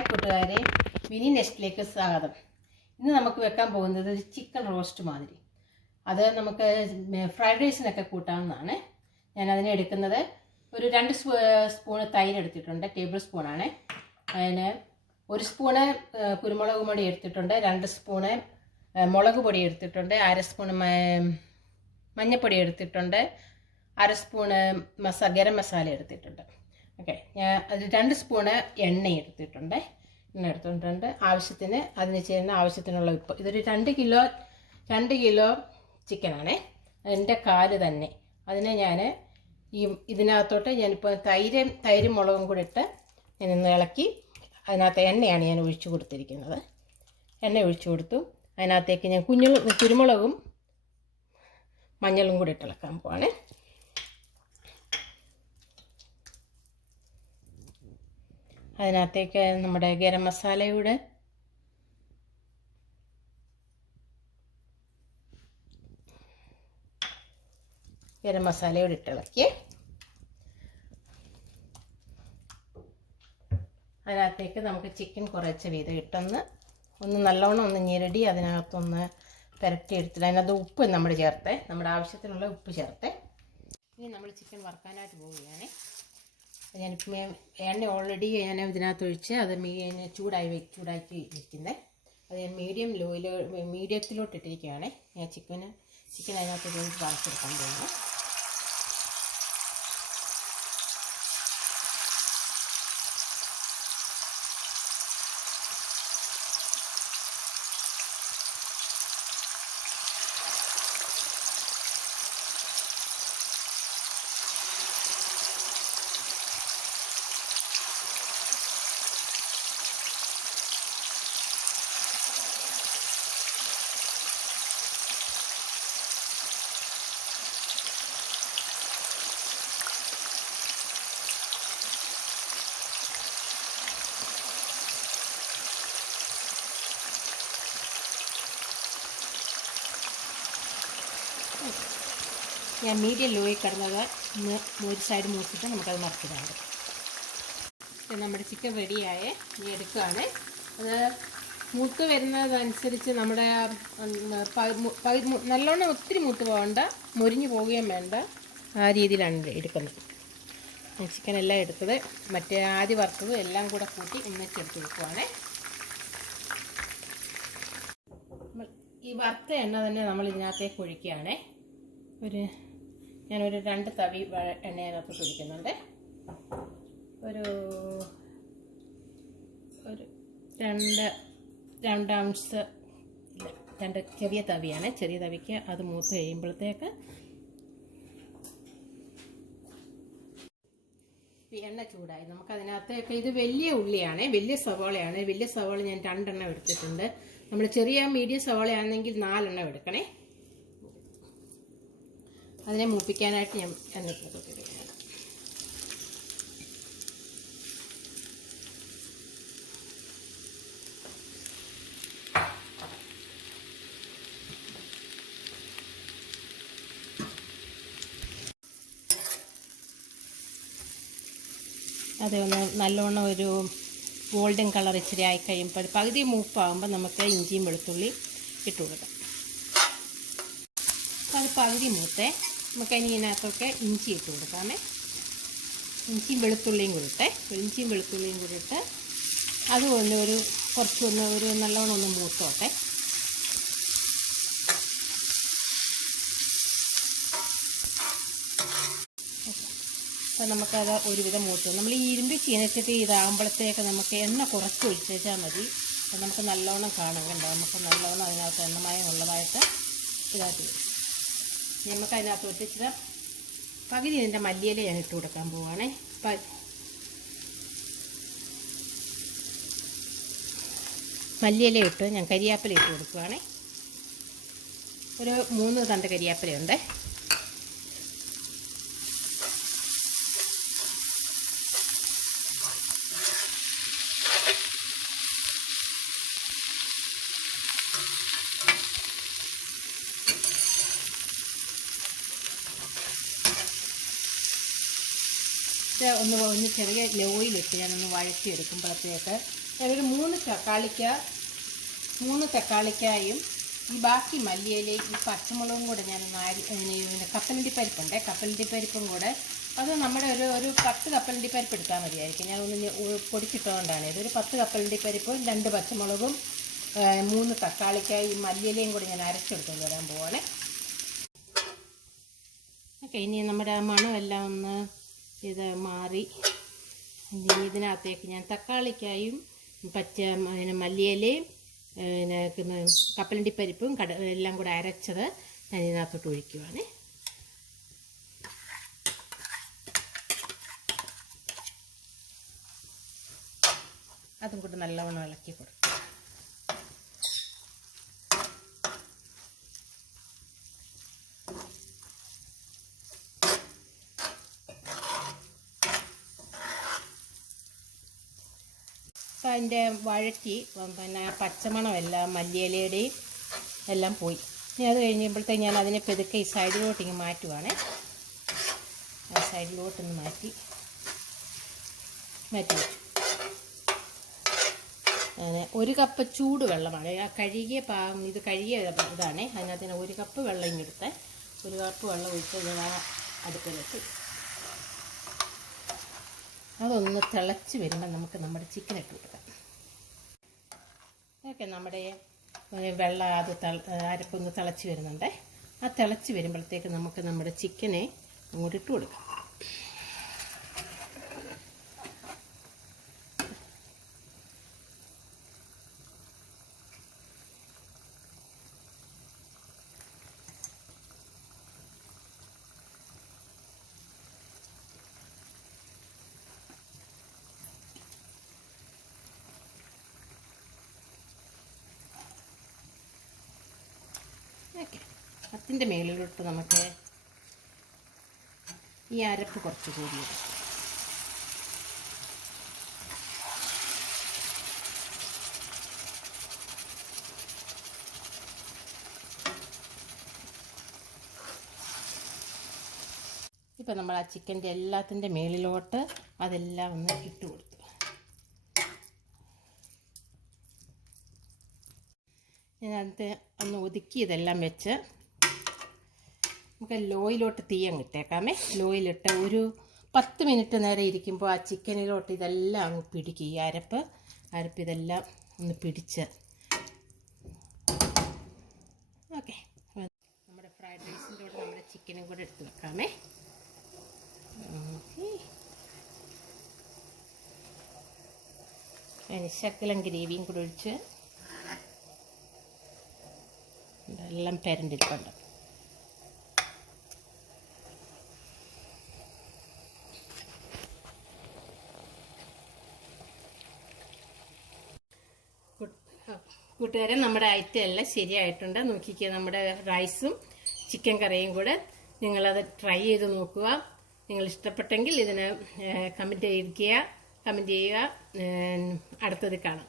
Hi കൂട്ടുകാരെ, mini നെസ്റ്റിലേക്ക് സ്വാഗതം. ഇന്ന് നമുക്ക് വെക്കാൻ പോകുന്നത് ഒരു ചിക്കൻ റോസ്റ്റ് മാതിരി. അത് നമുക്ക് ഫ്രൈഡ് റൈസിനൊക്കെ കൂട്ടാവുന്നതാണ്. ഞാൻ അതിന് എടുക്കുന്നത് ഒരു 2 സ്പൂൺ തൈര് എടുത്തിട്ടുണ്ട്, ടേബിൾ സ്പൂണാണ്. അതിന് 1 സ്പൂണ് കുരുമുളക് പൊടി എടുത്തിട്ടുണ്ട്, 2 സ്പൂണ് മുളക് പൊടി എടുത്തിട്ടുണ്ട്, 1/2 സ്പൂൺ മഞ്ഞൾപ്പൊടി എടുത്തിട്ടുണ്ട്, 1/2 സ്പൂണ് ഗരം മസാല എടുത്തിട്ടുണ്ട്. ഓക്കെ, ഞാൻ അത് 2 സ്പൂണ് എണ്ണ എടുത്തിട്ടുണ്ട്. ആവശ്യത്തിന് അതിന് ചേരുന്ന ആവശ്യത്തിനുള്ള ഉപ്പ്. ഇതൊരു 2 കിലോ ചിക്കനാണ്. അതിൻ്റെ കാല് തന്നെ. അതിനെ ഞാൻ ഇതിനകത്തോട്ട് ഞാനിപ്പോൾ തൈരും മുളകും കൂടി ഇട്ട് ഞാനിന്ന് ഇളക്കി അതിനകത്ത് എണ്ണയാണ് ഞാൻ ഒഴിച്ചു കൊടുത്തിരിക്കുന്നത്. എണ്ണ ഒഴിച്ചു കൊടുത്തു. അതിനകത്തേക്ക് ഞാൻ കുരുമുളകും മഞ്ഞളും കൂടി ഇട്ടിളക്കാൻ പോവാണ്. അതിനകത്തേക്ക് നമ്മുടെ ഗരം മസാലയുടെ ഇട്ടിളക്കി അതിനകത്തേക്ക് നമുക്ക് ചിക്കൻ കുറച്ച് വീതം ഇട്ടൊന്ന് നല്ലോണം ഞെരടി അതിനകത്തൊന്ന് പുരട്ടി എടുത്തിട്ട് അതിനകത്ത് ഉപ്പ് നമ്മൾ ചേർത്ത് നമ്മുടെ ആവശ്യത്തിനുള്ള ഉപ്പ് ചേർത്ത് ഇനി നമ്മൾ ചിക്കൻ വറുക്കാനായിട്ട് പോവുകയാണ്. ഞാനിപ്പോൾ എണ്ണ ഓൾറെഡി ഞാൻ ഇതിനകത്ത് ഒഴിച്ച് അത് ചൂടാക്കി വെക്കുന്നത്. അത് ഞാൻ മീഡിയത്തിലോട്ട് ഇട്ടിരിക്കുകയാണ്. ഞാൻ ചിക്കൻ അതിനകത്ത് വറുത്തെടുക്കാൻ പോകുന്നു. ഞാൻ മീഡിയം ലോയിൽ കിടന്നത് ഒരു സൈഡ് മൂത്തിട്ട് നമുക്കത് മറച്ചിടാണ്ട്. നമ്മുടെ ചിക്കൻ റെഡിയായ എടുക്കുകയാണ്. അത് മൂത്ത് വരുന്നതനുസരിച്ച് നമ്മുടെ നല്ലോണം ഒത്തിരി മൂത്ത് പോകണ്ട, മുരിഞ്ഞു പോവുകയും വേണ്ട, ആ രീതിയിലാണ് എടുക്കുന്നത്. ചിക്കൻ എല്ലാം എടുത്തത് മറ്റേ ആദ്യം വറുത്തതും എല്ലാം കൂടെ കൂട്ടി ഒന്നിച്ചെടുത്ത് വെക്കുവാണ്. ഈ വറുത്ത എണ്ണ തന്നെ നമ്മൾ ഇതിനകത്തേക്ക് ഒഴിക്കുകയാണ്. ഞാനൊരു 2 തവി എണ്ണ അതിനകത്ത് ഒഴിക്കുന്നുണ്ട്. ഒരു 2 ഔൺസ് 2 ചെറിയ തവിയാണ്. ചെറിയ തവിക്ക് അത് മൂത്ത് കഴിയുമ്പോഴത്തേക്ക് എണ്ണ ചൂടായി. നമുക്കതിനകത്തേക്ക് ഇത് വലിയ ഉള്ളിയാണ്, വലിയ സവാളയാണ്. വലിയ സവാള ഞാൻ 2 എണ്ണം എടുത്തിട്ടുണ്ട്. നമ്മൾ മീഡിയം സവാളയാണെങ്കിൽ 4 എണ്ണം എടുക്കണേ. അതിനെ മൂപ്പിക്കാനായിട്ട് ഞാൻ എണ്ണത്തിലിട്ടിരിക്കുകയാണ്. അതൊന്ന് നല്ലോണം ഒരു ഗോൾഡൻ കളർ ഇച്ചിരി ആയി കഴിയുമ്പോൾ പകുതി മൂപ്പാകുമ്പോൾ നമുക്ക് ഇഞ്ചിയും വെളുത്തുള്ളി ഇട്ട് കൊടുക്കാം. അപ്പോൾ അത് പകുതി മൂത്തേ നമുക്കതിന് ഇതിനകത്തൊക്കെ ഇഞ്ചി ഇട്ട് കൊടുക്കാമേ. ഇഞ്ചിയും വെളുത്തുള്ളിയും കൂടി ഇട്ട് അത് കുറച്ചൊന്ന് നല്ലോണം ഒന്ന് മൂത്തോട്ടെ. അപ്പോൾ നമുക്കത് ഒരുവിധം മൂത്തു. നമ്മൾ ഈ ഇരുമ്പ് ചീനച്ചട്ടി ഇതാകുമ്പോഴത്തേക്ക് നമുക്ക് എണ്ണ കുറച്ച് ഒഴിച്ചാൽ മതി. അപ്പോൾ നമുക്ക് നല്ലോണം കാണാൻ കണ്ടോ, നമുക്ക് നല്ലോണം അതിനകത്ത് എണ്ണമയം ഉള്ളതായിട്ട് ഇതായിട്ട് വരും. നമുക്ക് അതിനകത്ത് ഒട്ടിച്ചിട്ട് പകുതി ഇതിൻ്റെ മല്ലിയില ഞാൻ ഇട്ട് കൊടുക്കാൻ പോവുകയാണേ. മല്ലിയില ഇട്ട് ഞാൻ കരിയാപ്പില ഇട്ട് കൊടുക്കുകയാണേ. ഒരു 3 തണ്ട് കരിയാപ്പിലയുണ്ട്. ജസ്റ്റ് ഒന്ന് ചെറിയ ലോയിലിട്ട് ഞാനൊന്ന് വഴറ്റിയെടുക്കുമ്പോഴത്തേക്ക് ഞാനൊരു 3 തക്കാളിക്കായും ഈ ബാക്കി മല്ലിയിലയും ഈ പച്ചമുളകും കൂടെ ഞാൻ കപ്പലണ്ടി പരിപ്പുണ്ട്, കപ്പലണ്ടി പരിപ്പും കൂടെ അത് നമ്മുടെ ഒരു 10 കപ്പലണ്ടി പരിപ്പ് എടുത്താൽ മതിയായിരിക്കും. ഞാനൊന്ന് പൊടിച്ചിട്ടുകൊണ്ടാണ് ഇതൊരു 10 കപ്പലണ്ടി പരിപ്പും 2 പച്ചമുളകും 3 തക്കാളിക്കായും മല്ലിയിലയും കൂടെ ഞാൻ അരച്ചെടുത്തുകൊണ്ട് വരാൻ പോവാണ്. ഓക്കെ, ഇനി നമ്മുടെ ആ മണമെല്ലാം ഒന്ന് ഇത് മാറി ഇതിനകത്തേക്ക് ഞാൻ തക്കാളിക്കായും മല്ലിയിലയും കപ്പലണ്ടി പരിപ്പും എല്ലാം കൂടെ അരച്ചത് ഞാൻ ഇതിനകത്തോട്ട് ഒഴിക്കുവാണ്. അതും കൂടെ നല്ലവണ്ണം ഇളക്കി കൊടുക്കും. അപ്പം അതിൻ്റെ വഴറ്റി പിന്നെ പച്ചമണമെല്ലാം മല്ലിയിലയുടെയും എല്ലാം പോയി. ഇനി അത് കഴിഞ്ഞപ്പോഴത്തേക്ക് ഞാൻ അതിനെ പെതുക്കെ ഈ സൈഡിലോട്ട് ഇങ്ങനെ മാറ്റുവാണേ. ആ സൈഡിലോട്ടൊന്ന് മാറ്റി അങ്ങനെ 1 കപ്പ് ചൂട് വെള്ളമാണ്. ആ കഴുകിയ ഇതാണ്. അതിനകത്ത് 1 കപ്പ് വെള്ളം ഇങ്ങെടുത്ത് 1 കപ്പ് വെള്ളം ഒഴിച്ച് ഞാൻ അടുപ്പിലിട്ട് അതൊന്ന് തിളച്ച് വരുമ്പോൾ നമുക്ക് നമ്മുടെ ചിക്കൻ ഇട്ട് കൊടുക്കാം. ഓക്കെ, നമ്മുടെ വെള്ളം അരപ്പൊന്ന് തിളച്ച് വരുന്നുണ്ട്. ആ തിളച്ച് വരുമ്പോഴത്തേക്ക് നമുക്ക് നമ്മുടെ ചിക്കനെ അങ്ങോട്ട് ഇട്ട് കൊടുക്കാം. ഓക്കെ, അതിൻ്റെ മേളിലോട്ട് നമുക്ക് ഈ അരപ്പ് കുറച്ച് കൂടി ഇടാം. ഇപ്പം നമ്മൾ ആ ചിക്കൻ്റെ എല്ലാത്തിൻ്റെ മേളിലോട്ട് അതെല്ലാം ഒന്ന് ഇട്ട് കൊടുത്തു. ഞാനത് ഒന്ന് ഒതുക്കി ഇതെല്ലാം വെച്ച് നമുക്ക് ലോയിലോട്ട് തീയങ്ങ് ഇട്ടേക്കാമേ. ലോയിലിട്ട് ഒരു 10 മിനിറ്റ് നേരം ഇരിക്കുമ്പോൾ ആ ചിക്കനിലോട്ട് ഇതെല്ലാം അങ്ങ് പിടിക്കും. ഈ അരപ്പ് ഇതെല്ലാം ഒന്ന് പിടിച്ച്. ഓക്കെ, നമ്മുടെ ഫ്രൈഡ് റൈസിൻ്റെ കൂടെ നമ്മുടെ ചിക്കനും കൂടെ എടുത്ത് വെക്കാമേ. ശകലം ഗ്രേവിയും കൂടെ ഒഴിച്ച് എല്ലാം പെരണ്ടിരിപ്പുണ്ട്. കൂട്ടുകാരെ, നമ്മുടെ ഐറ്റം എല്ലാം ശരിയായിട്ടുണ്ട്. നോക്കിക്കുക, നമ്മുടെ റൈസും ചിക്കൻ കറിയും കൂടെ നിങ്ങളത് ട്രൈ ചെയ്ത് നോക്കുക. നിങ്ങൾ ഇഷ്ടപ്പെട്ടെങ്കിൽ ഇതിന് കമൻറ്റ് ചെയ്യുക. അടുത്തത് കാണാം.